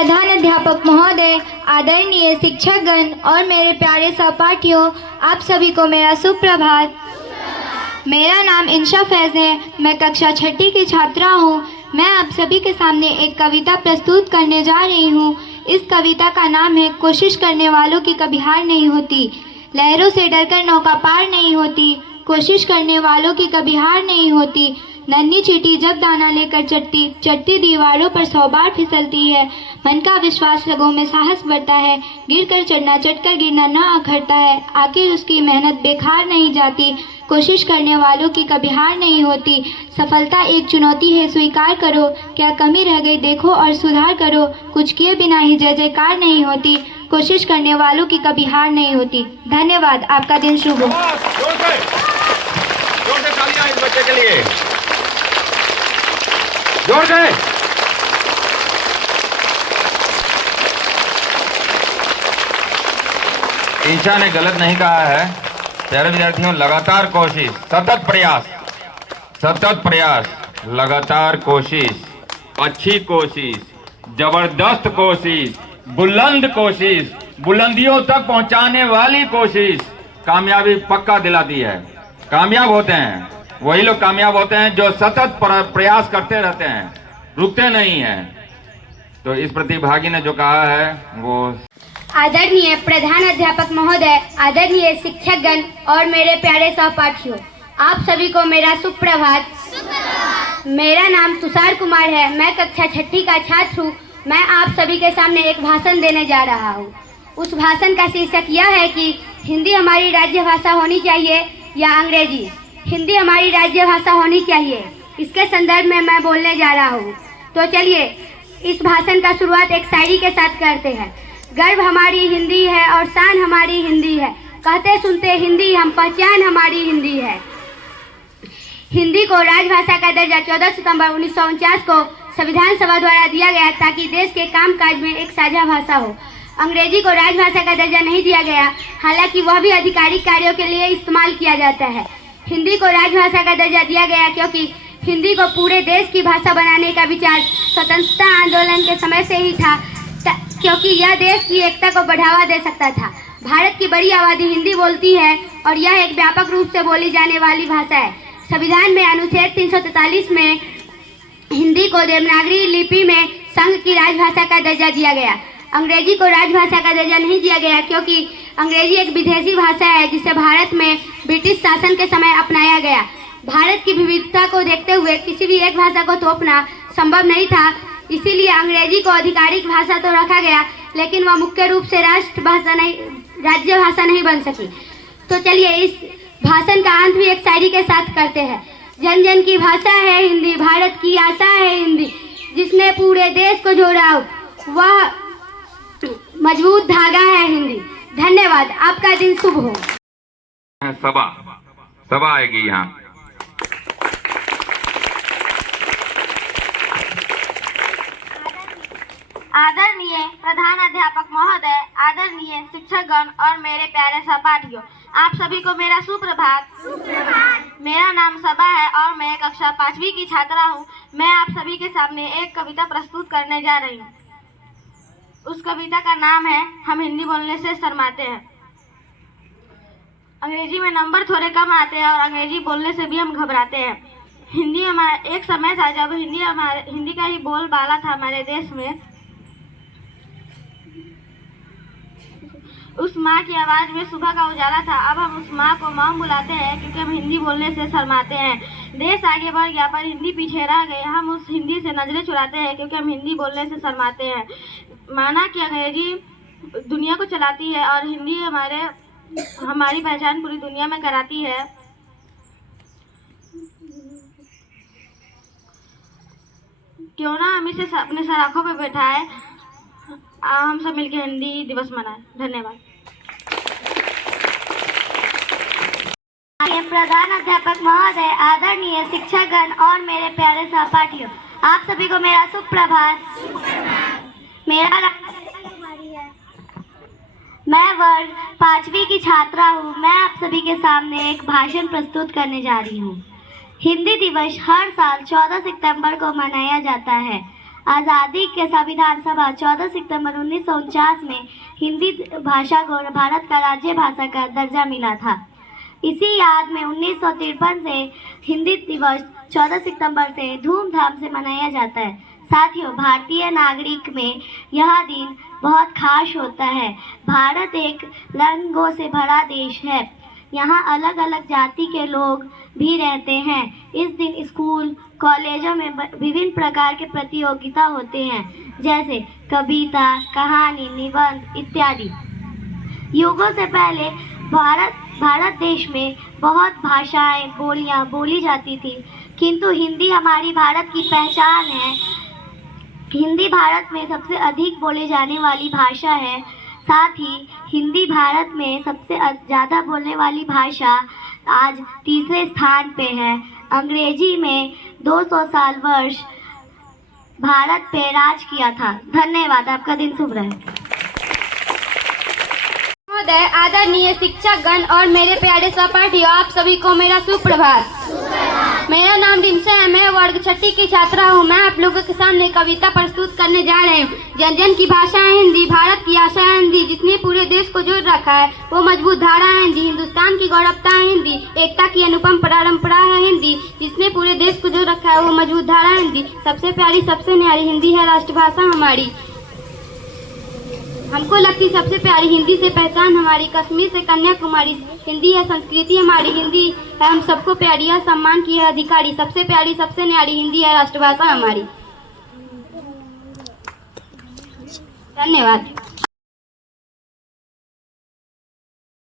प्रधान अध्यापक महोदय, आदरणीय शिक्षकगण और मेरे प्यारे सहपाठियों, आप सभी को मेरा सुप्रभात। मेरा नाम इंशा फैज़ है। मैं कक्षा 6ठी की छात्रा हूँ। मैं आप सभी के सामने एक कविता प्रस्तुत करने जा रही हूँ। इस कविता का नाम है कोशिश करने वालों की कभी हार नहीं होती। लहरों से डरकर नौका पार नहीं होती, कोशिश करने वालों की कभी हार नहीं होती। नन्ही चींटी जब दाना लेकर चटती चटती दीवारों पर 100 बार फिसलती है। मन का विश्वास रगों में साहस बढ़ता है, गिरकर चढ़ना चढ़कर गिरना न अखरता है। आखिर उसकी मेहनत बेकार नहीं जाती, कोशिश करने वालों की कभी हार नहीं होती। सफलता एक चुनौती है, स्वीकार करो, क्या कमी रह गई देखो और सुधार करो। कुछ किए बिना ही जय जयकार नहीं होती, कोशिश करने वालों की कभी हार नहीं होती। धन्यवाद। आपका दिन शुभ हो। जोर से तालियां इस बच्चे के लिए, जोर से। ईशा ने गलत नहीं कहा है। प्यारे विद्यार्थियों, लगातार कोशिश, सतत प्रयास, लगातार कोशिश, अच्छी कोशिश, जबरदस्त कोशिश, बुलंद कोशिश, बुलंदियों तक पहुंचाने वाली कोशिश कामयाबी पक्का दिलाती है। कामयाब होते हैं वही लोग कामयाब होते हैं जो सतत प्रयास करते रहते हैं, रुकते नहीं हैं। तो इस प्रतिभागी ने जो कहा है वो। आदरणीय प्रधान अध्यापक महोदय, आदरणीय शिक्षकगण और मेरे प्यारे सहपाठियों, आप सभी को मेरा सुप्रभात। मेरा नाम तुषार कुमार है। मैं कक्षा 6ठी का छात्र हूँ। मैं आप सभी के सामने एक भाषण देने जा रहा हूँ। उस भाषण का शीर्षक यह है कि हिंदी हमारी राज्य भाषा होनी चाहिए या अंग्रेजी। हिंदी हमारी राज्य भाषा होनी चाहिए, इसके संदर्भ में मैं बोलने जा रहा हूँ। तो चलिए इस भाषण का शुरुआत एक शायरी के साथ करते हैं। गर्व हमारी हिंदी है और शान हमारी हिंदी है, कहते सुनते हिंदी हम, पहचान हमारी हिंदी है। हिंदी को राजभाषा का दर्जा 14 सितंबर 1949 को संविधान सभा द्वारा दिया गया ताकि देश के कामकाज में एक साझा भाषा हो। अंग्रेजी को राजभाषा का दर्जा नहीं दिया गया, हालांकि वह भी आधिकारिक कार्यों के लिए इस्तेमाल किया जाता है। हिंदी को राजभाषा का दर्जा दिया गया क्योंकि हिंदी को पूरे देश की भाषा बनाने का विचार स्वतंत्रता आंदोलन के समय से ही था, क्योंकि यह देश की एकता को बढ़ावा दे सकता था। भारत की बड़ी आबादी हिंदी बोलती है और यह एक व्यापक रूप से बोली जाने वाली भाषा है। संविधान में अनुच्छेद 343 में हिंदी को देवनागरी लिपि में संघ की राजभाषा का दर्जा दिया गया। अंग्रेजी को राजभाषा का दर्जा नहीं दिया गया क्योंकि अंग्रेजी एक विदेशी भाषा है जिसे भारत में ब्रिटिश शासन के समय अपनाया गया। भारत की विविधता को देखते हुए किसी भी एक भाषा को थोपना संभव नहीं था, इसीलिए अंग्रेजी को आधिकारिक भाषा तो रखा गया, लेकिन वह मुख्य रूप से राज्य भाषा नहीं बन सकी। तो चलिए इस भाषण का अंत भी एक शायरी के साथ करते हैं। जन जन की भाषा है हिंदी, भारत की आशा है हिंदी, जिसने पूरे देश को जोड़ा वह मजबूत धागा है हिंदी। धन्यवाद। आपका दिन शुभ हो। सभा आएगी यहाँ। आदरणीय प्रधान अध्यापक महोदय, आदरणीय शिक्षकगण और मेरे प्यारे सहपाठियों, आप सभी को मेरा सुप्रभात। मेरा नाम सबा है और मैं कक्षा 5वीं की छात्रा हूँ। मैं आप सभी के सामने एक कविता प्रस्तुत करने जा रही हूँ। उस कविता का नाम है हम हिंदी बोलने से शर्माते हैं। अंग्रेजी में नंबर थोड़े कम आते हैं और अंग्रेजी बोलने से भी हम घबराते हैं। हिंदी हमारा एक समय था जब हिंदी का ही बोलबाला था हमारे देश में। उस माँ की आवाज में सुबह का उजाला था। अब हम उस माँ को माँ बुलाते हैं क्योंकि हम हिंदी बोलने से शर्माते हैं। देश आगे बढ़ गया पर हिंदी पीछे रह गए। हम उस हिंदी से नजरें चुराते हैं क्योंकि हम हिंदी बोलने से शर्माते हैं। माना कि अंग्रेजी दुनिया को चलाती है और हिंदी हमारी पहचान पूरी दुनिया में कराती है। क्यों ना हम इसे अपने सराखों पर बैठाए, हम सब मिलकर हिंदी दिवस मनाएं। धन्यवाद। प्रधान अध्यापक महोदय, आदरणीय शिक्षकगण और मेरे प्यारे सहपाठियों, आप सभी को मेरा सुप्रभात। मेरा नाम कुमारी है। मैं वर्ग 5वीं की छात्रा हूँ। मैं आप सभी के सामने एक भाषण प्रस्तुत करने जा रही हूँ। हिंदी दिवस हर साल 14 सितंबर को मनाया जाता है। आज़ादी के संविधान सभा 14 सितंबर 1949 में हिंदी भाषा को भारत का राज्य भाषा का दर्जा मिला था। इसी याद में 1953 से हिंदी दिवस 14 सितंबर से धूमधाम से मनाया जाता है। साथियों, भारतीय नागरिक में यह दिन बहुत खास होता है। भारत एक रंगों से भरा देश है। यहाँ अलग अलग जाति के लोग भी रहते हैं। इस दिन स्कूल कॉलेजों में विभिन्न प्रकार के प्रतियोगिता होते हैं, जैसे कविता, कहानी, निबंध इत्यादि। युगों से पहले भारत देश में बहुत भाषाएं बोलियां बोली जाती थी, किंतु हिंदी हमारी भारत की पहचान है। हिंदी भारत में सबसे अधिक बोले जाने वाली भाषा है। साथ ही हिंदी भारत में सबसे ज़्यादा बोलने वाली भाषा आज तीसरे स्थान पे है। अंग्रेजी में 200 साल वर्ष भारत पे राज किया था। धन्यवाद। आपका दिन शुभ रहे। महोदय, आदरणीय शिक्षकगण और मेरे प्यारे सहपाठियों, आप सभी को मेरा सुप्रभात। मेरा नाम डिम्सा है। मैं वर्ग 6 की छात्रा हूँ। मैं आप लोगों के सामने कविता प्रस्तुत करने जा रही हूँ। जन जन की भाषा है हिंदी, भारत की आशा है हिंदी, जिसने पूरे देश को जोड़ रखा है वो मजबूत धारा है हिंदी। हिंदुस्तान की गौरवता है हिंदी, एकता की अनुपम परंपरा है हिंदी, जिसने पूरे देश को जोड़ रखा है वो मजबूत धारा है हिंदी। सबसे प्यारी सबसे न्यारी हिंदी है राष्ट्रभाषा हमारी। हमको लगती सबसे प्यारी हिंदी से पहचान हमारी, कश्मीर से कन्याकुमारी। हिंदी है संस्कृति हमारी, हिंदी है हम सबको प्यारी है, सम्मान की है अधिकारी। सबसे प्यारी सबसे न्यारी हिंदी है राष्ट्रभाषा हमारी। धन्यवाद।